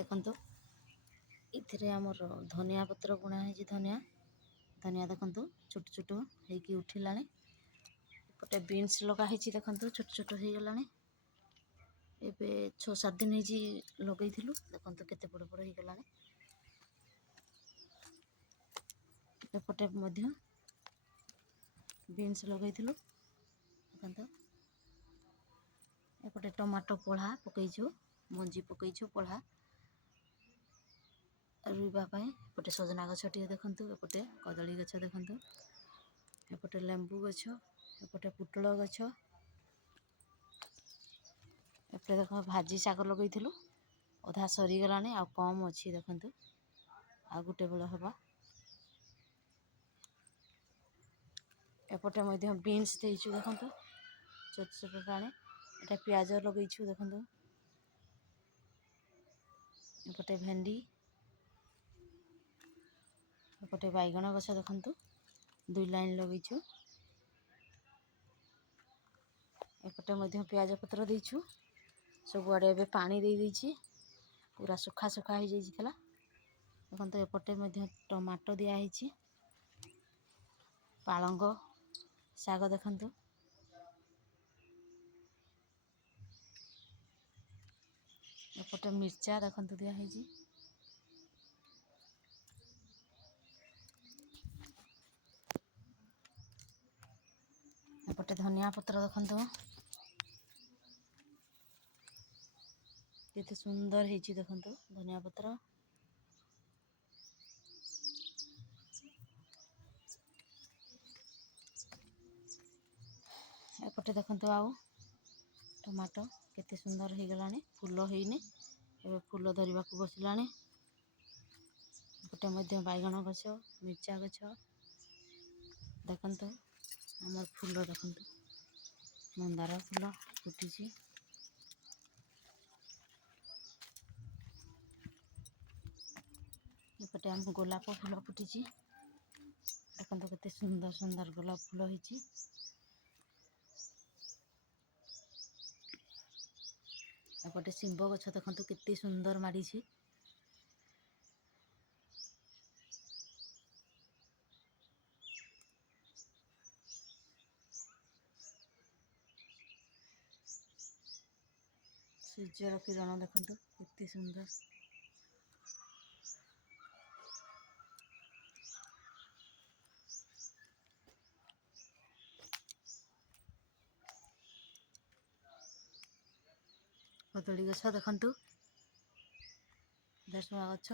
देखंतु इथिरे हमर धनिया पत्र बुना है धनिया धनिया देखंतु छोट छोट होइकी उठिलानी पटे बीन्स लगा है देखंतु छोट छोट हो गलानी एबे 6-7 दिन है लगैथिलु देखंतु केते बड़ बड़ हो गलानी एपटे मध्य बीन्स लगैथिलु देखंतु एपटे टमाटो पढ़ा पकईछु मंजी पकईछु पढ़ा रुईबा एपटे सजना गछटिए देखंतु एपटे कदली गछ देखंतु एपटे लेंबू गछ एपटे पुटल गछ एपटे देख भाजी शाग लगैथिलु अधा सरीगलानी आ कम अच्छी देखंतु आ गुटे बेला हवा एपटे मध्य बीन्स देइछु देखंतु छोट छोट प्राणी एटा प्याज लगैछु देखंतु एपटे भेंडी एपटे बैगण गछ देखंतु 2 लाइन लगैछु एपटे मध्य प्याज पत्र देइछु सब आड़े एबे पानी दे देइछि पूरा सुखा सुखा हो जाइछला देखंतु एपटे मध्य टमाटो दिया ହେଇछि पालंग शाग देखंतु एपटे मिर्चा देखंतु दिया ହେଇछि एपटे धनिया पत्र देखंतु केते सुंदर ହେଇछि देखंतु धनिया पत्र एपटे देखंतु आउ टमाटो केते सुंदर हो गलानी फूल ହେଇने एबे फूल धरिबा को बसिलानी एपटे मध्य बैगण गछ मिर्चा गछ देखंतु हमर फूल देखंतु मंदार फूल फुटिछि एपटे हम गोलाप फूल फुटिछि देखंतु केते सुंदर सुंदर गोलाप फूल ହେଇछि एपटे सिंब गछ देखंतु केते सुंदर मारिछि सूर्यर किरण देखंतु केते सुंदर कदली गछ देखंतु 10 गछ